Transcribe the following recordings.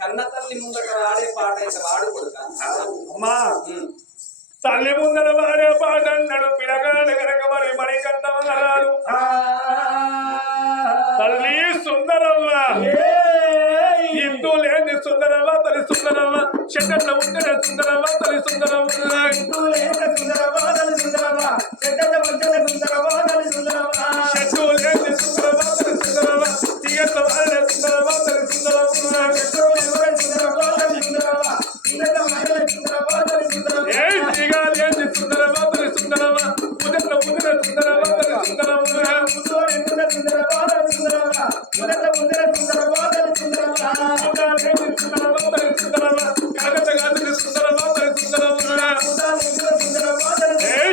కన్న తల్లి ముందట వాడే పాట అయితే వాడు కొడుకా అమ్మా తల్లి ముందర వాడే పాట అన్నాడు పిలగాడు కనుక మరి మణికంఠమన్నాడు తల్లి సుందరమ్మ ఇంటూ లేని సుందరమ్మ తల్లి సుందరమ్మ చెట్టంలో ఉంటే సుందరమ్మ తల్లి సుందరమ్మ ఇంటూ లేని సుందరమ్మ తల్లి సుందరమ్మ చెట్టంలో ఉంటే సుందరమ్మ తల్లి సుందరమ్మ చెట్టు లేని సుందరమ్మ తల్లి సుందరమ్మ తీగతో వాడే సుందరమ్మ తల్లి సుందరమ్మ చెట్టు లేని సుందరమ్మ తల్లి సుందరమ్మ తీగతో వాడే సుందరమ్మ తల్లి సుందరమ్మ ఏ తీగా లేని సుందరమ్మ తల్లి సుందరమ్మ ఉదట ఉదట సుందరమ్మ తల్లి సుందరమ్మ ఉదట ఉదట సుందరమ్మ తల్లి సుందరమ్మ ఉదట ఉదట సుందరమ్మ తల్లి సుందరమ్మ ఉదట లేని సుందరమ్మ తల్లి సుందరమ్మ కాగత గాజుల సుందరమ్మ తల్లి సుందరమ్మ ఉదట ఉదట సుందరమ్మ తల్లి ఏ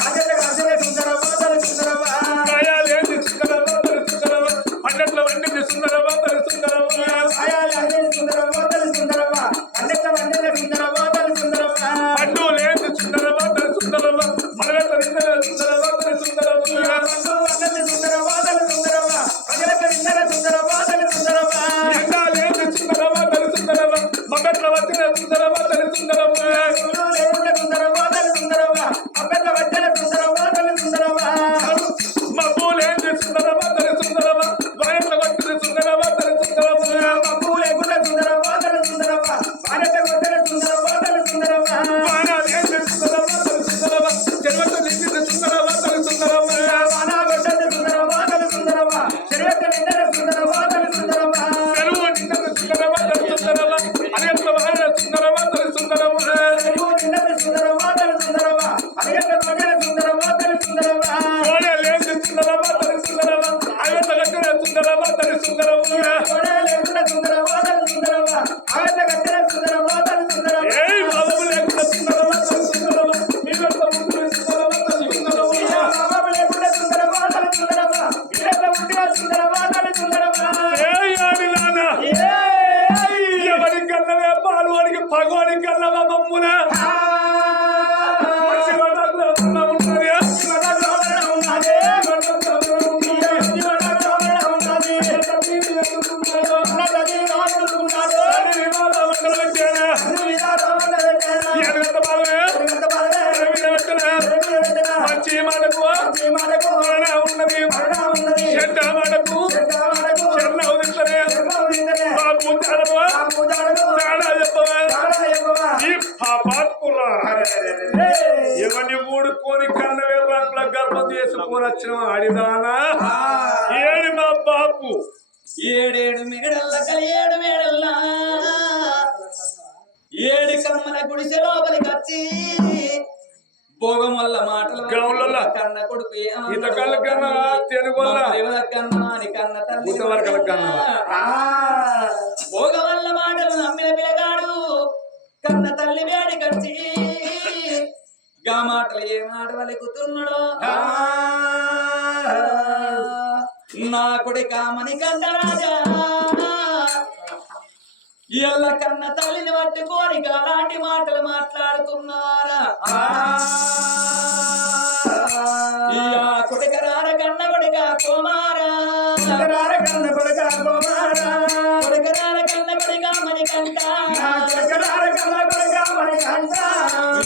కాగత గాజుల సుందరమ్మ తల్లి సుందరమ్మ కాయా లేని సుందరమ్మ తల్లి సుందరమ్మ అన్నట్ల వండిన సుందరమ్మ తల్లి సుందరమ్మ కాయా లేని సుందరమ్మ తల్లి సుందరమ్మ అన్నట్ల వండిన సుందరమ్మ తల్లి సుందరమ్మ పండు లేని సుందరమ్మ తల్లి సుందరమ్మ మనలట నిందల సుందరమ్మ తల్లి సుందరమ్మ పండు అన్నట్ల సుందరమ్మ తల్లి సుందరమ్మ మనలట నిందల సుందరమ్మ తల్లి సుందరమ్మ ఎండా లేని సుందరమ్మ తల్లి సుందరమ్మ మగట్ల వచ్చిన సుందరమ్మ తల్లి సుందరమ్మ లేని సుందరమ్మ తల్లి సుందరమ్మ మగట్ల వచ్చిన సుందరమ్మ తల్లి సుందరమ్మ మబ్బు లేని సుందరమ్మ తల్లి సుందరమ్మ వాయట్ల కొట్టిన సుందరమ్మ తల్లి సుందరమ్మ మబ్బు లేకుండా సుందరమ్మ తల్లి సుందరమ్మ వాయట్ల కొట్టిన సుందరమ్మ తల్లి సుందరమ్మ వాన లేని సుందరమ్మ తల్లి సుందరమ్మ చెరువట్ల నిండిన సుందరమ్మ తల్లి సుందరమ్మ వాన కొట్టిన సుందరమ్మ తల్లి సుందరమ్మ చెరువట్ల నిండిన సుందరమ్మ తల్లి సుందరమ్మ చెరువు నిండిన సుందరమ్మ తల్లి సుందరమ్మ అరియట్ల వాన సుందరమ్మ తల్లి సుందరమ్మ చెరువు నిండిన సుందరమ్మ తల్లి సుందరమ్మ అరియట్ల వాన సుందరమ్మ తల్లి సుందరమ్మ కోడే లేని సుందరమ్మ తల్లి సుందరమ్మ ఆయట్ల కట్టిన సుందరమ్మ తల్లి సుందరమ్మ కోడే లేని సుందరమ్మ తల్లి సుందరమ్మ ఆయట్ల కట్టిన సుందరమ్మ తల్లి సుందరమ్మ ఏయ్ బాబు లేకుండా సుందరమ్మ తల్లి సుందరమ్మ మీరట్ల ఉండిన సుందరమ్మ తల్లి సుందరమ్మ బాబు లేకుండా సుందరమ్మ తల్లి సుందరమ్మ మీరట్ల ఉండిన సుందరమ్మ తల్లి సుందరమ్మ ఏయ్ ఆడిలానా ఏయ్ ఎవరి కన్నవే పాలు వాడికి భగవాని కన్నవా మమ్మున ఎవరిని ఊడుకొని కన్నవే రంగుల గర్భం చేసుకొని వచ్చిన ఆడిదానా ఏడు మా బాపు ఏడేడు మేడల్ల ఏడు మేడల్ల ఏడు కమ్మల గుడిసె లోపలికి వచ్చి భోగం వల్ల మాటలు గౌళ్ళ కన్న కొడుకు ఇతకల కన్నా తెలుగు కన్నా అని కన్న తల్లి కన్నా భోగం వల్ల మాటలు నమ్మిన పిల్లగాడు కన్న తల్లి వేడి కచ్చి గా మాటలు ఏ మాట వలుకుతున్నాడో నా కొడుక మణికంఠ రాజా ఎల్ల కన్న తల్లిని పట్టుకొని అలాంటి మాటలు మాట్లాడుతున్నారా కొడుకరార కన్న కొడుక కుమారా కన్న కొడుక కుమారా కొడుకరార కన్న కొడుక మణికంఠ కొడుకరార కన్న కొడుక మణికంఠ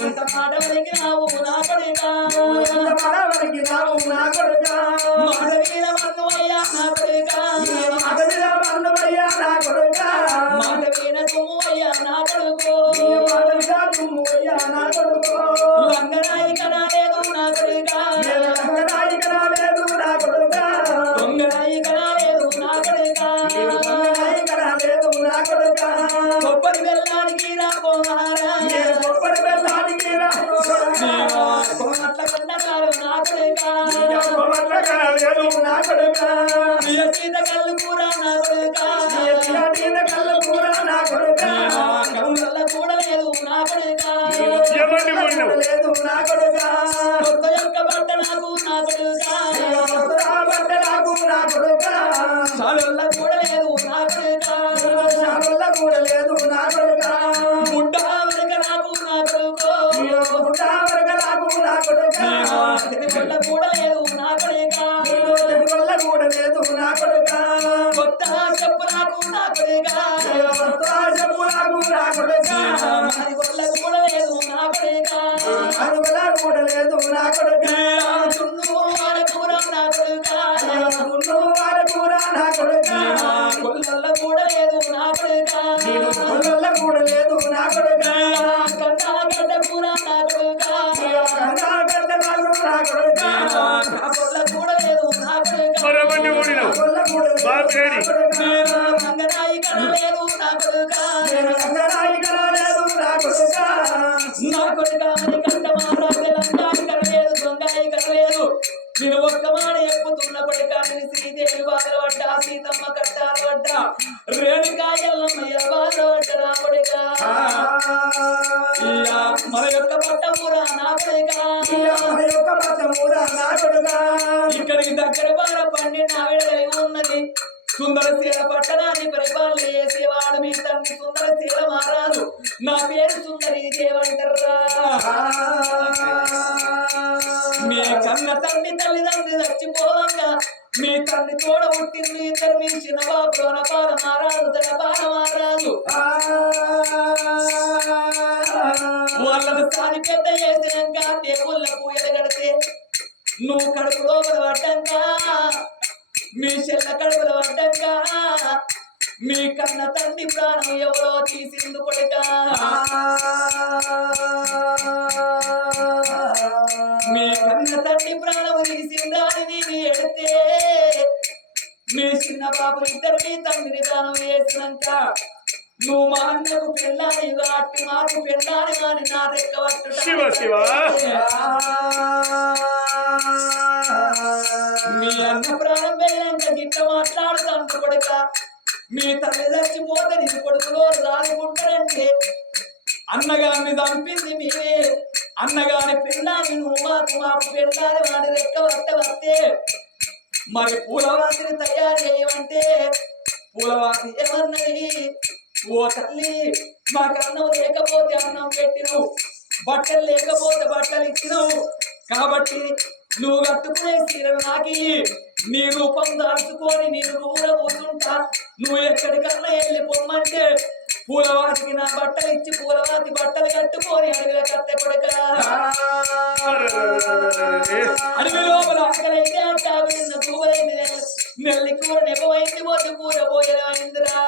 ఎంత మాట వలికినావు నా కొడుక ఎంత మాట వలికినావు నా కొడుక మాట మీద మన్నువయ్యా నా కొడుక మాట మీద మన్నువయ్యా నా కొడుక మాట మీద తుమ్మువయ్యా నా కొడుకు మాట మీద తుమ్మువయ్యా నా కొడుకు లంగనాయి కనాలేదు నా కొడుక లంగనాయి కనాలేదు నా కొడుక దొంగనాయి కనాలేదు నా కొడుక దొంగనాయి కనాలేదు నా కొడుక కొబ్బరి బెల్లానికి రా కుమారా కొబ్బరి బెల్లానికి రా కోమట్ల కన్నగారు నా కొడుక కోమట్ల కనలేదు నా కొడుక సీత కళ్ళు కూర నా కొడుక సీత కళ్ళు కూర నా కొడుక కళ్ళ కూడా లేదు నా కొడుక లేదు నా కొడుక కొత్త యొక్క బట్ట నాకు నా కొడుక కొత్త బట్ట నాకు నా కొడుక సాలల్ల కూడా లేదు నా కొడుక సాలల్ల కూడా లేదు నా కొడుక ముడ్డ వరక నాకు నా కొడుక ముడ్డ వరక నాకు నా కొడుక కొల్ల కూడా లేదు నా కొడుక కొల్ల కూడా లేదు నా కొడుక కొత్త చెప్పు నాకు నా కొడుకా మరి గొల్లకు కూడా లేదు నా కొడుకా చున్ను వాడ కూర నా కొడుకా గొల్లల కూడా లేదు నా కొడుకా కన్నా గడ్డ కూర నా కొడుకా గొల్ల కూడా లేదు నా కొడుకా మరొకటి ఊడినావు బాబేడి రంగరాయి కనలేదు నా కొడుకా నా కొడుకా మరి కంట మారాలి లంగాయి కనలేదు దొంగాయి కనలేదు నేను ఒక్క మాట ఎక్కుతున్న కొడుకా నేను శ్రీదేవి బాధలు పడ్డా సీతమ్మ కట్టాలు పడ్డా రేణుకాయల్లమ్మయ్య బాధలు పడ్డా కొడుకా మన యొక్క పట్టమురా నా కొడుకా ఇక్కడికి దగ్గర బార పండి నా విడగలి ఉన్నది సుందరశీల పట్టణాన్ని పరిపాలన చేసేవాడు మీ తండ్రి సుందరశీల మహారాజు నా పేరు సుందరి దేవంటర్రా మీ కన్న తండ్రి తల్లిదండ్రి చచ్చిపోవంగా మీ తండ్రి తోడ పుట్టింది ఇద్దరు మీ చిన్న బాబు ధనపాల మహారాజు ధనపాల మహారాజు వాళ్ళను సాది పెద్ద చేసినాక దేవుళ్ళ పూజలు కడితే నువ్వు కడుపు లోపల పడ్డాక మీ చెల్ల కడుపుల పడ్డాక మీ కన్న తండ్రి ప్రాణం ఎవరో తీసింది కొడుకా మీ కన్న తండ్రి ప్రాణం తీసిందని నేను ఎడితే మీ చిన్న బాబు ఇద్దరు మీ తండ్రిని దానం వేసినాక నువ్వు మా అన్నకు పెళ్ళాని అట్టి మాకు పెళ్ళాని కానీ నా రెక్క శివ శివ మీ అన్న ప్రాణం వెళ్ళాక గిట్ట మాట్లాడుతాను కొడుక మీ తల్లి చచ్చిపోతే నీ కొడుకులో రాదుకుంటారంటే అన్నగారిని చంపింది మీరే అన్నగారి పెళ్ళాని నువ్వు మాకు పెళ్ళాని వాడి రెక్క వస్తే మరి పూలవాతిని తయారు చేయమంటే పూలవాతి ఏమన్నది ఓ తల్లి మాకు అన్నం లేకపోతే అన్నం పెట్టినవు బట్టలు లేకపోతే బట్టలు ఇచ్చినవు కాబట్టి నువ్వు కట్టుకునే చీరలు నాకి నీ రూపం దాచుకొని నేను ఊర పోతుంటా నువ్వు ఎక్కడికన్నా వెళ్ళి పొమ్మంటే పూలవాతికి నా బట్టలు ఇచ్చి పూలవాతి బట్టలు కట్టుకొని అడవిలో కట్టె కొడుక అడవి లోపల అక్కడైతే అంటావు నిన్న కూరైంది నెల్లి కూర నెపమైంది పోతే కూర పోయేమైందిరా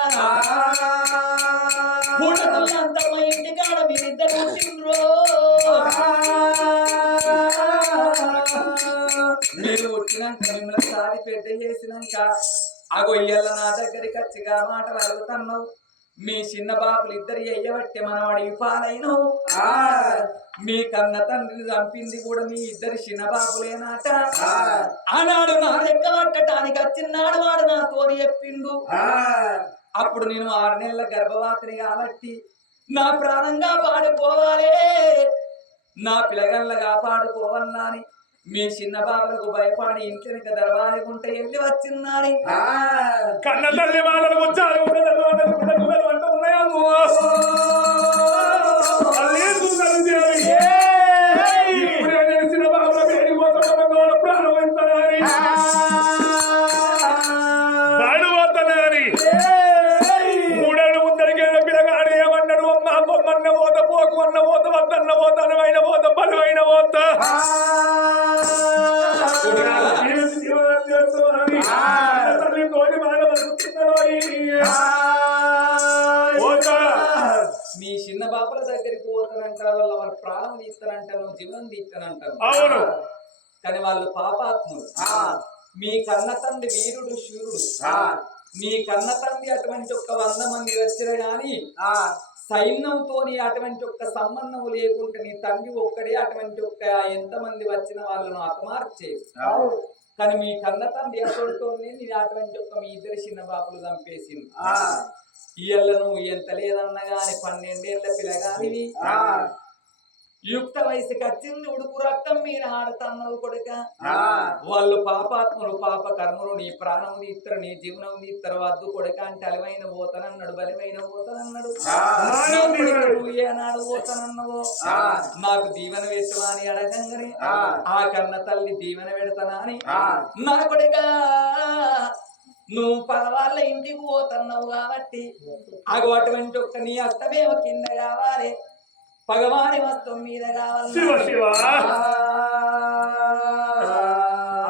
పూటకులంతా మా ఇంటికాడ మీరిద్దరు పుట్టిండ్రో మీరు పుట్టినాక మిమ్మల్ని సారి పెద్ద చేసినాక ఆ గొయ్యల నా దగ్గరికి వచ్చిగా మాటలు అడుగుతున్నావు మీ చిన్న బాబులు ఇద్దరు అయ్యబట్టే మనవాడి పాలైన మీ కన్న తండ్రిని చంపింది కూడా మీ ఇద్దరు చిన్న బాబులేనాట ఆనాడు నా రెక్క పట్టడానికి వచ్చినాడు వాడు నాతోని చెప్పిండు అప్పుడు నేను 6 నెలల గర్భవాతిని కాబట్టి నా ప్రాణంగా పాడుకోవాలి నా పిల్లగల్ల కాపాడుకోవాలని మీ చిన్న బాబులకు భయపడి ఇంటి దర్వాడుకుంటే వెళ్ళి వచ్చిందని కన్న తల్లి వాళ్ళకు వచ్చారు అంటూ ఉన్నాయమ్మ చిన్న బాబులకు ప్రాణం ఎంతని బాడుపోతానని 3 ఏళ్ళు ముందరికి పిల్లగాడు ఏమన్నాడు అమ్మ బొమ్మన్న పోత పోకుమన్న పోత వద్దన్న పోత అనువైన పోత బలమైన పోత మీ చిన్న బాబుల దగ్గరికి పోతానంటారు వాళ్ళ వాళ్ళ ప్రాణం తీస్తానంటారు జీవనం తీస్తానంటారు అవును కానీ వాళ్ళు పాపాత్ములు మీ కన్న తండ్రి వీరుడు శూరుడు మీ కన్న తండ్రి అటువంటి ఒక 100 మంది వచ్చిన గాని సైన్యంతో అటువంటి ఒక్క సంబంధం లేకుంటే నీ తండ్రి ఒక్కడే అటువంటి ఒక్క ఎంతమంది వచ్చిన వాళ్ళను హతమార్చేది కానీ మీ కన్న తండ్రి అసలుతోనే నీ అటువంటి ఒక్క మీ ఇద్దరు చిన్న బాబులు చంపేసింది ఇయ్యల్ల నువ్వు ఎంత లేదన్నా గాని 12 ఏళ్ల పిల్లగానివి యుక్త వయసుకి వచ్చింది ఉడుకు రక్తం మీరు ఆడుతున్నావు కొడుక వాళ్ళు పాపాత్ములు పాప కర్మలు నీ ప్రాణం తీస్తారు నీ జీవనం తీస్తారు వద్దు కొడుక అంటే అలమైన పోతానన్నాడు బలమైన పోతానన్నాడు ఏనాడు పోతానన్నావో నాకు దీవెన పెట్టవా అని అడగంగానే ఆ కన్న తల్లి దీవెన పెడతానా అని నా కొడుక నువ్వు పగవాళ్ళ ఇంటికి పోతున్నావు కాబట్టి అగు అటువంటి ఒక్క నీ అస్తమేమో కింద కావాలి పగవాని వస్తం మీద శివ కావాలి శివ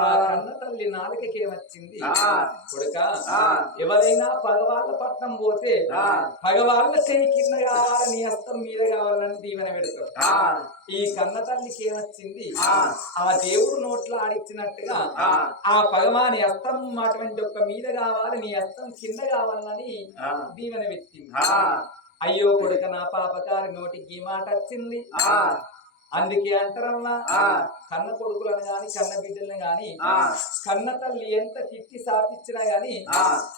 ఆ కన్న తల్లి నాలుకకే వచ్చింది కొడుక ఎవరైనా పగవాళ్ళ పట్నం పోతే పగవాళ్ళ చేయి కింద కావాలి నీ హస్తం మీద కావాలని దీవెన పెడతాడు ఈ కన్న తల్లికి ఏమొచ్చింది ఆ దేవుడు నోట్లో ఆడిచ్చినట్టుగా ఆ పగవాని హస్తం అటువంటి ఒక్క మీద కావాలి నీ హస్తం కింద కావాలని దీవెన పెట్టింది అయ్యో కొడుక నా పాపకారి నోటికి ఈ మాట వచ్చింది అందుకే అంటారమ్మా కన్న కొడుకులను గాని కన్న బిడ్డలను గాని కన్న తల్లి ఎంత తిట్టి సాపించినా గాని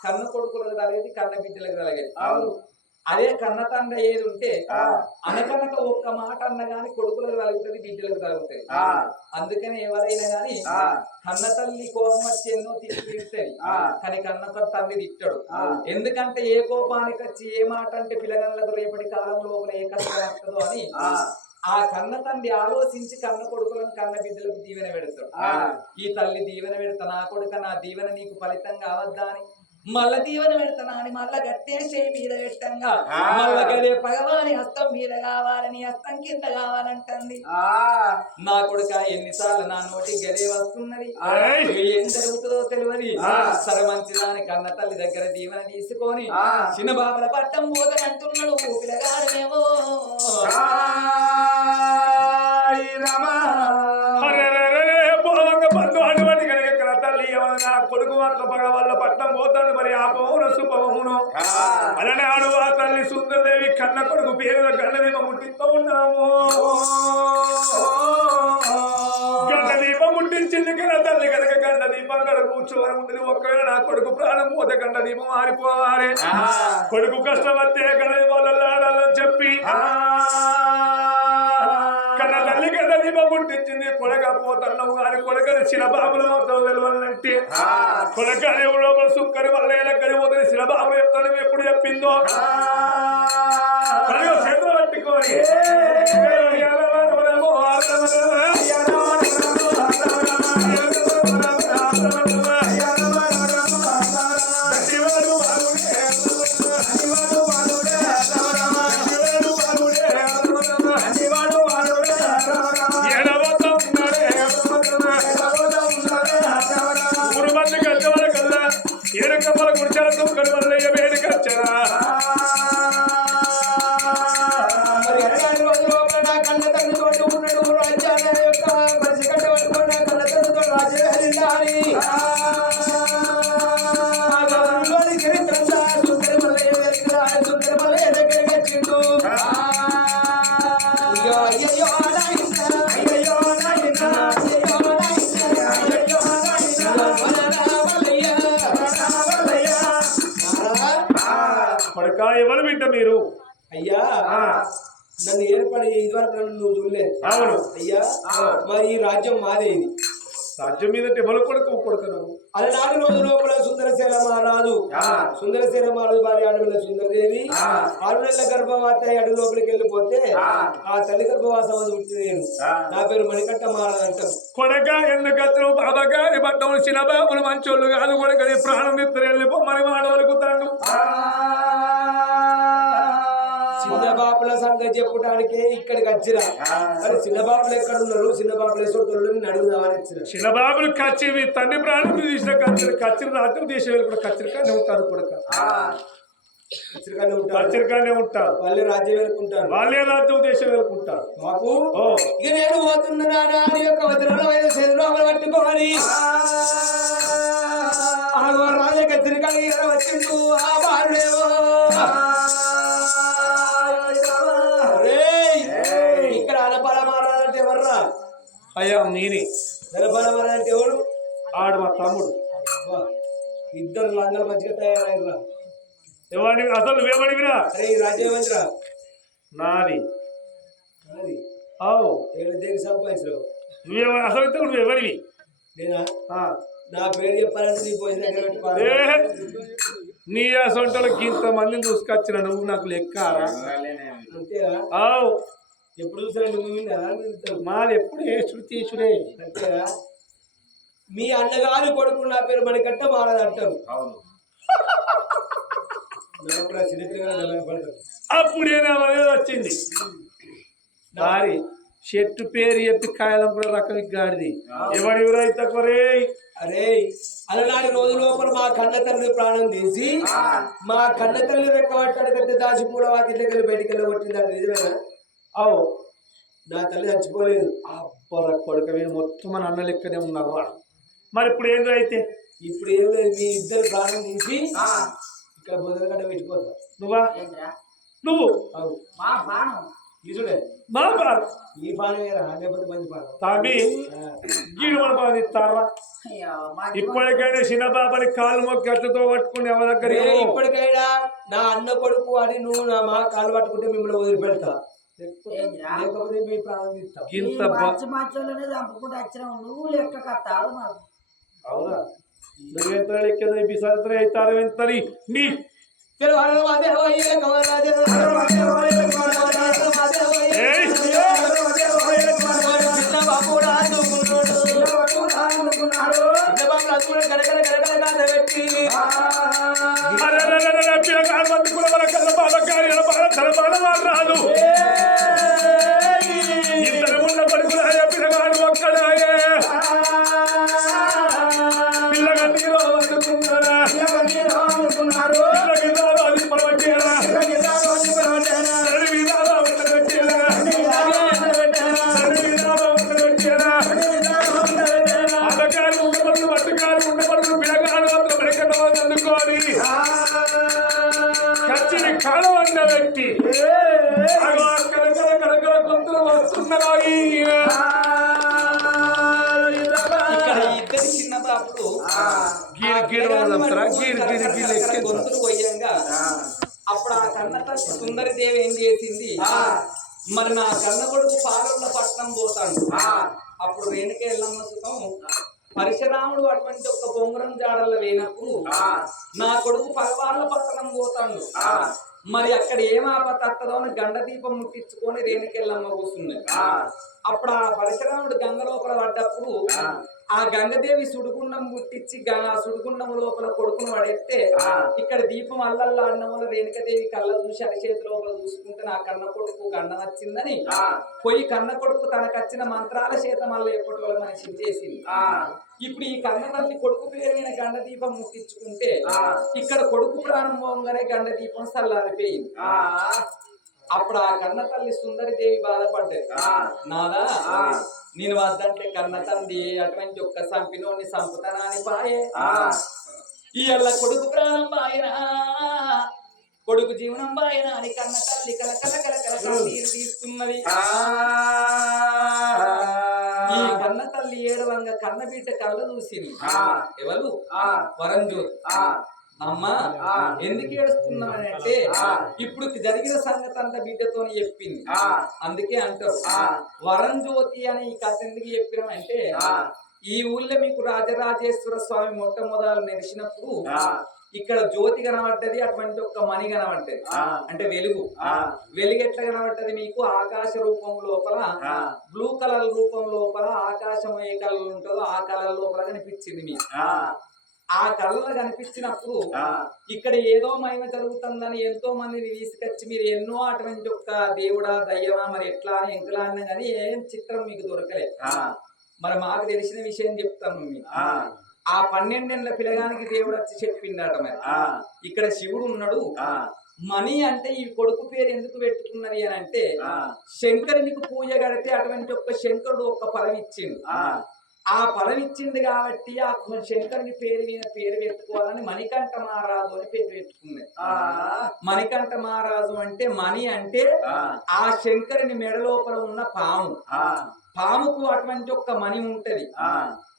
కన్న కొడుకులకు తలగేది కన్న బిడ్డలకు తలగేది అదే కన్న తండ్రి ఏది ఉంటే అనకనక ఒక్క మాట అన్న గాని కొడుకులకు తలుగుతుంది బిడ్డలకు తలుగుతుంది అందుకని ఎవరైనా గాని కన్న తల్లి కోపం వచ్చి ఎన్నో తిడుతుంది కానీ కన్న తల్లి తిట్టాడు ఎందుకంటే ఏ కోపానికి వచ్చి ఏ మాట అంటే పిల్లగాళ్ళకు రేపటి కాలం లోపల ఏ కష్టం వస్తుందో అని ఆ కన్న తండ్రి ఆలోచించి కన్న కొడుకులను కన్న బిడ్డలకు దీవెన పెడతాడు ఈ తల్లి దీవెన పెడతా నా కొడుక నా దీవెన నీకు ఫలితం కావద్దా అని మళ్ళా దీవెన పెడతానా అని మళ్ళా గట్టే చేయి మీద పెట్టంగా మళ్ళా గదే పగవాని హస్తం మీద కావాలని హస్తం కింద కావాలంటుంది నా కొడుక ఎన్నిసార్లు నా నోటి గదే వస్తున్నది ఏం జరుగుతుందో తెలియని సరే మంచిదాని కన్న తల్లి దగ్గర దీవెన తీసుకొని చిన్న బాబుల పట్టం పోతానంటున్నాడు పిల్లగాడమేమో కొడుకు వాళ్ళ పగవాళ్ళ పట్టం పోతాడు మరి ఆ పవను సుపవమును అలానే ఆడు ఆ తల్లి సుందరదేవి కన్న కొడుకు పేరు గండదీపం ముట్టిస్తూ ఉన్నాము గండదీపం ముట్టించింది కన్నా తల్లి కనుక గండదీపం కడ కూర్చోవని ఉంటుంది ఒక్కవేళ నా కొడుకు ప్రాణం పోతే గండదీపం ఆరిపోవాలి కొడుకు కష్టం వస్తే గండదీపాలని చెప్పి కన్న తల్లి గండదీపం ముట్టించింది కొడకపోతున్నావు కానీ కొడకని చిరబాబులు అవుతావు వెలువలంటే కొడకని లోపల సుక్కని వల్ల ఎలక్కని పోతుంది చిరబాబులు చెప్తాను ఎప్పుడు చెప్పిందో చేతులు పట్టుకోని ఏడుకమ్మల గుడిచాల సుక్కని వల్ల వేడుకొచ్చరా ఎవరు బిడ్డ మీరు అయ్యా నన్ను ఏర్పడి ఇదివరకు నన్ను నువ్వు చూడలేదు అవును అయ్యా మరి ఈ రాజ్యం మాదే ఇది రాజ్యం మీద ఎవరు కొడుకు కొడుకును అలనాడు రోజు లోపల సుందరసేన మహారాజు సుందరసేన మహారాజు భార్య అడవిలో సుందరదేవి 6 నెలల గర్భవతి అడవి లోపలికి వెళ్ళిపోతే ఆ తల్లి గర్భవాసం అది పుట్టిన నేను నా పేరు మణికంఠ మహారాజు అంటారు కొడక ఎందుకు బాబాగారి పట్టణం చిన్నబాబులు మంచోళ్ళు కాదు కొడకని ప్రాణం ఇద్దరు వెళ్ళిపోమని మాడవలకు తండు చిన్న బాపుల సంగతి చెప్పడానికి ఇక్కడికి వచ్చిన మరి చిన్న బాపులు ఎక్కడ ఉన్నారు చిన్న బాపులు వేసోళ్ళు అడుగుదామని వచ్చిన చిన్న బాబులు కచ్చి మీ తండ్రి ప్రాణం తీసిన కచ్చిన రాజ్యం దేశం వెళ్ళి కూడా కచ్చరికానే ఉంటారు కొడుక కచ్చరికానే ఉంటారు వాళ్ళే రాజ్యం వెళ్ళుకుంటారు వాళ్ళే రాజ్యం దేశం వెళ్ళుకుంటారు బాబు ఇక నేను పోతున్నా యొక్క వజ్రాల చేతిలో పట్టుకోవాలి రాజ కచ్చరికాయ వచ్చిండు ఆ బాలుడేవో ఇక్కడ అనపాల మారాలంటే ఎవర్రా అయ్యా మీరే అనపాల మారాలంటే ఎవరు ఆడు మా తమ్ముడు ఇద్దరు లంగలు మంచిగా తయారయ్యారా ఎవరిని అసలు నువ్వేమడివిరా అరే ఈ రాజ్యం ఏమంటారా నాది అది అవు దేనికి సంపాదించరావు నువ్వేమని అసలు నువ్వెవరివి నేనా నా పేరు చెప్పాలంటే నీ పోయిన దగ్గర నీ అసొంటోళ్ళకి ఇంతమందిని చూసుకొచ్చిన నువ్వు నాకు లెక్కారా అంతేరా అవు ఎప్పుడు చూసినా నువ్వు మాది ఎప్పుడు ఏసుడు తీసుడే అంతేరా మీ అన్నగారి కొడుకు నా పేరు మణికంఠ మారదు అంటారు. అవును. నాకు ఆ చిన్నపిల్లగా నల్లగా అప్పుడేనా అనేది వచ్చింది దారి చెట్టు పేరు చెప్పి కాయలం కూడా రకం గాడిది ఎవరెవరైతే కొరే అరే అలనాటి రోజు లోపల మా కన్న తల్లి ప్రాణం తీసి మా కన్న తల్లి రెక్కబట్టాడు పెద్ద దాచి కూడా వాటికి బయటికి కొట్టిందంటే నిజమేనా? అవు నా తల్లి చచ్చిపోలేదు. అబ్బర కొడుక మీరు మొత్తం మన అన్న లెక్కనే ఉన్నారా మరి ఇప్పుడు ఏందో అయితే ఇప్పుడు ఏం లేదు, మీ ఇద్దరు ప్రాణం తీసి ఇక్కడ బొదలగడ్డ పెట్టిపోతా. నువ్వా నువ్వు మా ప్రాణం తీసుడే మా బాధ ఈ పానం వేరా లేకపోతే మంచి పానం తామి గీడు మన బాధ ఇస్తారా ఇప్పటికైనా చిన్న బాబాని కాలు మొక్కి గట్లతో పట్టుకుని ఎవరి దగ్గర ఇప్పటికైనా నా అన్న కొడుకు అని నువ్వు నా మా కాళ్ళు పట్టుకుంటే మిమ్మల్ని వదిలిపెడతా, లేకపోతే మీ ప్రాణం తీస్తా. ఇంత మధ్యలోనే చంపుకుంటూ వచ్చినావు నువ్వు లెక్క కట్టాడు మాకు. అవునా నువ్వెంత లెక్కదో బిసంతరే అవుతారు ఎంతని నీ రాదు ఇద్దరు ఉన్న కొడుకులు పిల్లగాడు ఒక్కడాయే పిల్లగా నీరు అనుకున్నారా కచ్చిని కాలవన్న వ్యక్తి గొంతులు వస్తున్నాయి. ఇద్దరు చిన్నప్పుడు గొంతులు పోయంగా అప్పుడు ఆ కన్న సుందరి దేవి ఏం చేసింది, మరి నా కన్న కొడుకు పాలన్న పట్నం పోతాడు. అప్పుడు రేణుకే ఎల్లమ్మ సుఖం పరశురాముడు అటువంటి ఒక బొంగరం జాడల్లో వేయినప్పుడు నా కొడుకు పగవాళ్ళ పట్టణం పోతాడు. మరి అక్కడ ఏం ఆపత అత్తదో అని గండ దీపం ముట్టించుకొని రేణుకెళ్ళమ్మ కూర్చున్నది. అప్పుడు ఆ పరశురాముడు గంగ లోపల పడ్డప్పుడు ఆ గంగదేవి సుడిగుండం ముట్టించి సుడిగుండం లోపల కొడుకును పడేస్తే ఇక్కడ దీపం అల్లల్లా అన్నం వల్ల రేణుకదేవి కళ్ళ చూసి అరిచేతి లోపల చూసుకుంటే నా కన్న కొడుకు గండం వచ్చిందని పోయి కన్న కొడుకు తనకచ్చిన మంత్రాల చేత మళ్ళీ ఎప్పటి వల్ల మనిషి చేసింది. ఇప్పుడు ఈ కన్న తల్లి కొడుకు పేరైన గండ దీపం ముట్టించుకుంటే ఇక్కడ కొడుకు ప్రాణం పోగానే గండ దీపం సల్లారిపోయింది. అప్పుడు ఆ కన్న తల్లి సుందరి దేవి బాధపడ్డది, నాదా నేను వద్దంటే కన్న తండ్రి అటువంటి ఒక్క సంపినోని సంపుతానని పాయే ఇళ్ళ కొడుకు ప్రాణం పాయనా కొడుకు జీవనం పాయనా అని కన్న తల్లి కలకల కలకల కన్నీరు తీస్తున్నది. ఈ కన్న తల్లి ఏడవంగా కన్న బిడ్డ కళ్ళ చూసింది. ఎవరు వరంజోతి అమ్మా ఎందుకు ఏడుస్తున్నామని అంటే ఇప్పుడు జరిగిన సంగతి అంతా బిడ్డతో చెప్పింది. అందుకే అంటారు వరంజ్యోతి అని ఈ కథ ఎందుకు చెప్పినామంటే ఈ ఊళ్ళో మీకు రాజరాజేశ్వర స్వామి మొట్టమొదలు నెరిసినప్పుడు ఇక్కడ జ్యోతి కనబడ్డది, అటువంటి ఒక్క మణి కనబడ్డది. అంటే వెలుగు ఎట్లా కనబడ్డది మీకు ఆకాశ రూపం లోపల బ్లూ కలర్ రూపం లోపల ఆకాశం ఏ కలర్ ఉంటుందో ఆ కలర్ లోపల కనిపించింది మీకు. ఆ కళ్ళలో కనిపించినప్పుడు ఇక్కడ ఏదో మహిమ జరుగుతుందని ఎంతో మందిని తీసుకొచ్చి మీరు ఎన్నో అటువంటి ఒక్క దేవుడా దయ్యమా మరి ఎట్లా అని ఎంకలా అన్నా కానీ ఏం చిత్రం మీకు దొరకలేదు. మరి మాకు తెలిసిన విషయం చెప్తాను మీకు. ఆ 12 ఏళ్ల పిల్లగానికి దేవుడు వచ్చి చెప్పిండట మరి ఇక్కడ శివుడు ఉన్నాడు. మణి అంటే ఈ కొడుకు పేరు ఎందుకు పెట్టుకున్నది అని అంటే శంకరునికి పూజ గడితే అటువంటి ఒక్క శంకరుడు ఒక్క ఫలం ఇచ్చిండు. ఆ ఫలం ఇచ్చింది కాబట్టి ఆ శంకరుని పేరు మీద పేరు పెట్టుకోవాలని మణికంఠ మహారాజు అని పేరు పెట్టుకున్నది. మణికంఠ మహారాజు అంటే మణి అంటే ఆ శంకరుని మెడ లోపల ఉన్న పాముకు అటువంటి ఒక్క మణి ఉంటది.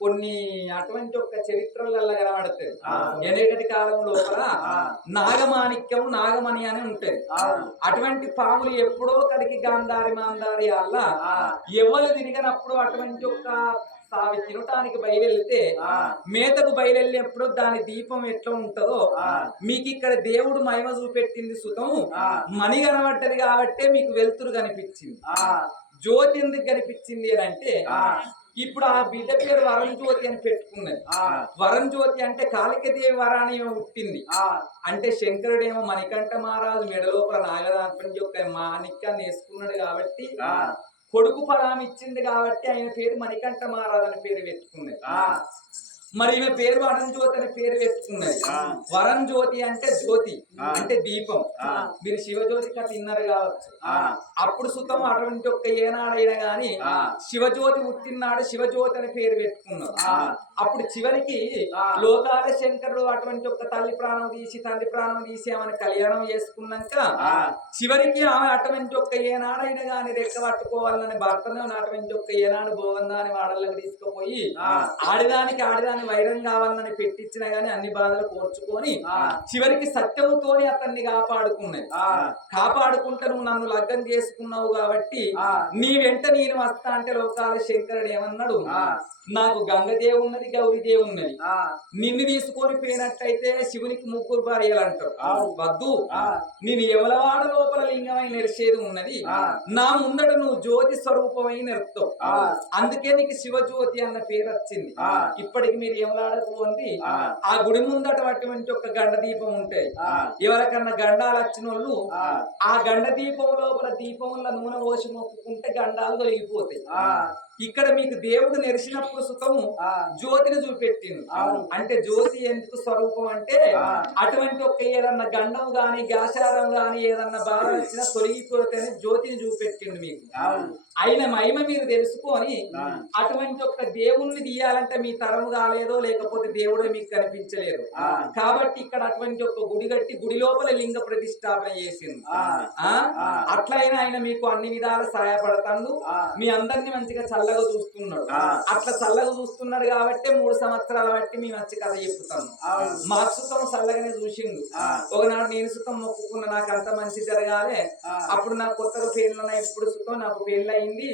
కొన్ని అటువంటి ఒక్క చరిత్రలలో కనబడుతుంది. ఎనకటి కాలం లోపల నాగమాణిక్యం నాగమణి అని ఉంటది. అటువంటి పాములు ఎప్పుడో కలిగి గాంధారి మాంధారి అలా ఎవరు తిరిగినప్పుడు అటువంటి ఒక్క అవి తినటానికి బయలుదేరితే మేతకు బయలుదేరినప్పుడు దాని దీపం ఎట్లా ఉంటదో మీకు ఇక్కడ దేవుడు మహిమ చూపెట్టింది సుతం మణి కనబడ్డది కాబట్టే మీకు వెలుతురు కనిపించింది. జ్యోతి ఎందుకు కనిపించింది అని అంటే ఇప్పుడు ఆ బిడ్డ పేరు వరం జ్యోతి అని పెట్టుకున్నది. వరం జ్యోతి అంటే కాళికదేవి వరాన్ని ఏమో పుట్టింది. అంటే శంకరుడేమో మణికంఠ మహారాజు మెడలోపల నాగరాత్రి యొక్క మాణిక్యాన్ని వేసుకున్నాడు కాబట్టి కొడుకు ఫలాం ఇచ్చింది కాబట్టి ఆయన పేరు మణికంఠ మహారాజు అని పేరు పెట్టుకున్నది. మరి ఈమె పేరు వరం జ్యోతి అని పేరు పెట్టుకున్నది. వరం జ్యోతి అంటే జ్యోతి అంటే దీపం. మీరు శివజ్యోతి కథ తిన్నారు కావచ్చు. అప్పుడు సుతం అటువంటి ఒక్క ఏనాడైనా గాని శివజ్యోతి పుట్టినాడు శివజ్యోతి అని పేరు పెట్టుకున్నారు. అప్పుడు చివరికి లోకాల శంకరుడు అటువంటి ఒక్క తల్లి ప్రాణం తీసి తండ్రి ప్రాణం తీసి ఆమెను కళ్యాణం చేసుకున్నాక చివరికి ఆమె అటువంటి ఒక్క ఏనాడైనా గాని రెక్క పట్టుకోవాలని భర్తను అటువంటి ఒక్క ఏనాడు భోగందాని వాడలకు తీసుకుపోయి ఆడిదానికి వైరం కావాలని పెట్టించిన గాని అన్ని బాధలు కోర్చుకొని చివరికి సత్యముతోని అతన్ని కాపాడుకున్నది. కాపాడుకుంటే నువ్వు నన్ను లగ్గం చేసుకున్నావు కాబట్టి నీ వెంట నేను వస్తా అంటే లోకాల శంకరుడు ఏమన్నాడు, నాకు గంగదేవి ఉన్నది గౌరీదేవి ఉన్నది, నిన్ను తీసుకొని పోయినట్టయితే శివునికి ముగ్గురు భార్యలు అంటారు. వద్దు, నేను ఎవలవాడ లోపల లింగమై నెరిసేది ఉన్నది, నా ముందట నువ్వు జ్యోతి స్వరూపమై నెరుపుతావు, అందుకే నీకు శివజ్యోతి అన్న పేరు వచ్చింది. ఇప్పటికి మీరు ఎవలాడకపోండి ఆ గుడి ముందట అటువంటి ఒక గండ దీపం ఉంటాయి. ఎవరికన్నా గండాలు వచ్చిన వాళ్ళు ఆ గండ దీపం లోపల దీపంలో నూనె పోసి మొక్కుకుంటే గండాలు తొలగిపోతాయి. ఇక్కడ మీకు దేవుడు నెరిసినప్పుడు సుతము జ్యోతిని చూపెట్టింది. అంటే జ్యోతి ఎందుకు స్వరూపం అంటే అటువంటి ఒక ఏదన్నా గండం గాని గాశారం గాని ఏదన్నా బాధ వచ్చినా తొలగిపోతేనే జ్యోతిని చూపెట్టింది మీకు. ఆయన మహిమ మీరు తెలుసుకొని అటువంటి ఒక దేవుణ్ణి తీయాలంటే మీ తరము కాలేదో లేకపోతే దేవుడే మీకు కనిపించలేదు కాబట్టి ఇక్కడ అటువంటి ఒక గుడి కట్టి గుడి లోపల లింగ ప్రతిష్టాపన చేసింది. అట్లయినా ఆయన మీకు అన్ని విధాలు సహాయపడతాడు. మీ అందరినీ మంచిగా చల్లగా చూస్తున్నాడు. అట్లా చల్లగా చూస్తున్నాడు కాబట్టి 3 సంవత్సరాల బట్టి మీ మంచి కథ చెప్తాను. మా సుతం చల్లగానే చూసిండు. ఒకనాడు నేను సుతం మొక్కుకున్న నాకు అంత మంచి జరగాలి, అప్పుడు నాకు కొత్తగా పెళ్ళిన ఇప్పుడు సుతం నాకు పెళ్ళి అయింది,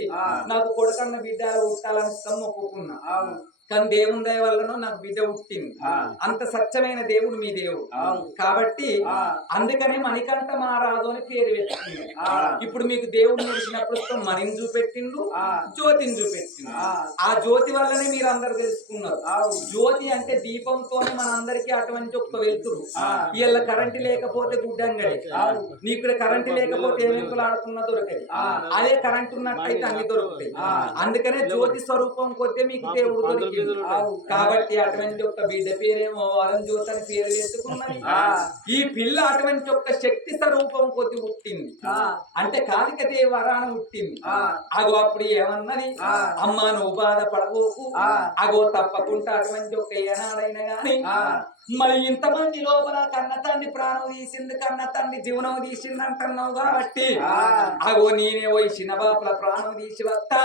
నాకు కొడుకన్న బిడ్డ పుట్టాలని సుతం మొక్కుకున్నా. కానీ దేవుని దయ వల్లనో నాకు బిడ్డ పుట్టింది. అంత సత్యమైన దేవుడు మీ దేవుడు కాబట్టి అందుకనే మణికంఠ మహారాజు అని పేరు పెట్టింది. ఇప్పుడు మీకు దేవుడు నిలిచినప్పుడు మణిని చూపెట్టిండు, జ్యోతిని చూపెట్టిండు. ఆ జ్యోతి వల్లనే మీరు అందరు తెలుసుకున్నారు. జ్యోతి అంటే దీపంతోనే మనందరికీ అటువంటి ఒక్క వెళ్తురు. ఇలా కరెంటు లేకపోతే గుడ్డంగడి, నీకు కరెంటు లేకపోతే ఏమేంకులు ఆడుకున్నా దొరకది. అదే కరెంటు ఉన్నట్టయితే అన్ని దొరుకుతాయి. అందుకనే జ్యోతి స్వరూపం కొద్ది మీకు దేవుడు దొరికి కాబట్టి అటువంటి ఒక్క బిడ్డ పేరేమో వరం జ్యోతి అని పేరు వేసుకున్నది. ఈ పిల్ల అటువంటి ఒక్క శక్తి స్వరూపం కొద్ది పుట్టింది. అంటే కాళికదేవి వరాన పుట్టింది. అగో అప్పుడు ఏమన్నది, అమ్మా నువ్వు బాధపడబోకు, అగో తప్పకుండా అటువంటి ఒక్క ఏనాడైనా గాని మరి ఇంతమంది లోపల కన్న తండ్రి ప్రాణం తీసింది, కన్న తండ్రి జీవనం తీసింది అంటున్నావు కాబట్టి అగో నేనే పోయి చిన్న బాపుల ప్రాణం తీసి వస్తా,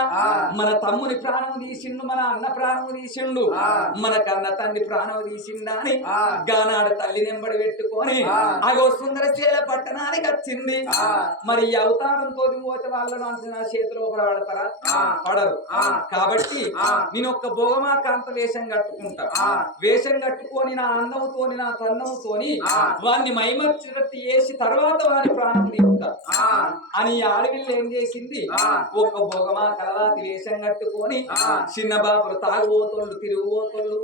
మన తమ్ముని ప్రాణం తీసిండు, మన అన్న ప్రాణం తీసిండు, మన కన్న తండ్రి ప్రాణం తీసిండా అని గానాడు తల్లి నెంబడి పెట్టుకొని అగో సుందరశీల పట్టణానికి వచ్చింది. మరి ఈ అవతారంతో పోతే వాళ్ళను నా చేతిలో పడతారా? పడరు. కాబట్టి నేను ఒక్క భోగమాకాంత వేషం కట్టుకుంటా. వేషం కట్టుకొని నా అన్నముతోని నా తన్నముతోని వాడిని మైమర్చినట్టు చేసి తర్వాత వాడి ప్రాణం తీస్తా అని ఆడవిల్లు ఏం చేసింది, ఒక భోగమా కలవాతి వేషం కట్టుకొని చిన్న బాపులు తాగుబోతోళ్ళు తిరుగుబోతోళ్ళు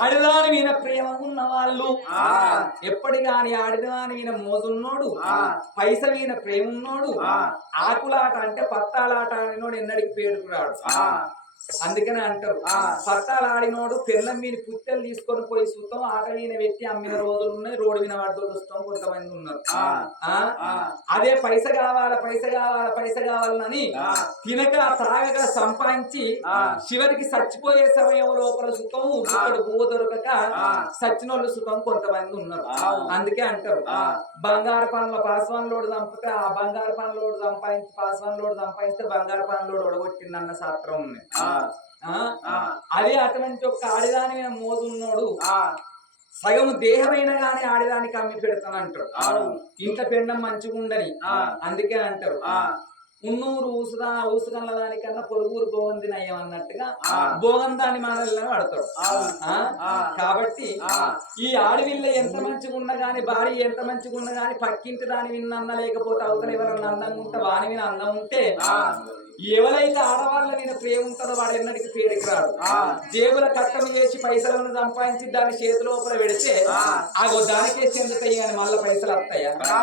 ఆడదాని మీద ప్రేమ ఉన్న వాళ్ళు ఎప్పటి గాని ఆడదాని మీద మోజున్నోడు పైస మీద ప్రేమ ఉన్నోడు ఆకులాట అంటే పత్తాలాట ఆడినోడు ఎన్నడికి పేరుకురాడు. అందుకనే అంటారు పట్టాలు ఆడినోడు పిల్లం మీద పుత్తలు తీసుకొని పోయి సుతం ఆట మీద పెట్టి అమ్మిన రోజులు ఉన్నాయి, రోడ్డు మీద పడ్డోళ్ళు వస్తాం కొంతమంది ఉన్నారు. అదే పైస కావాలని తినక తాగక సంపాదించి చివరికి చచ్చిపోయే సమయం లోపల సుతం ఇక్కడ భూ దొరకక సచ్చినోళ్ళు సుతం కొంతమంది ఉన్నారు. అందుకే అంటారు బంగారు పనుల పాస్వాన్ లోడు చంపితే ఆ బంగారు పనులోడు సంపాదించి పాస్వాన్ లోడు సంపాదిస్తే బంగారు పనులోడు ఒడగొట్టింది అన్న శాస్త్రం ఉంది. అదే అటువంటి ఒక ఆడిదాని మీద మోజు ఉన్నోడు సగము దేహమైన గాని ఆడదానికి అమ్మి పెడతానంటాడు. ఇంట్లో పెండం మంచిగా ఉండని అందుకే అంటారు ఉన్నూరు ఊసుకన్న దానికన్నా పొరుగురు గోవంది నయ్యం అన్నట్టుగా భోగం దాని మానల్ని పడతాడు. కాబట్టి ఈ ఆడవిల్ల ఎంత మంచిగా ఉన్నా గాని, భార్య ఎంత మంచిగా ఉన్నా గాని, పక్కింటి దాని విన్న లేకపోతే అవతల ఎవరన్నా అందంగా ఉంటే వాని మీద అందం ఉంటే, ఎవరైతే ఆడవాళ్ళ మీద ప్రేమ ఉంటుందో వాడు ఎన్నటికి పేరుకి రాడు. జేబుల కట్టలు చేసి పైసలను సంపాదించి దాన్ని చేతి లోపల పెడితే దానికే చెందుతాయి కానీ మళ్ళీ పైసలు వస్తాయా?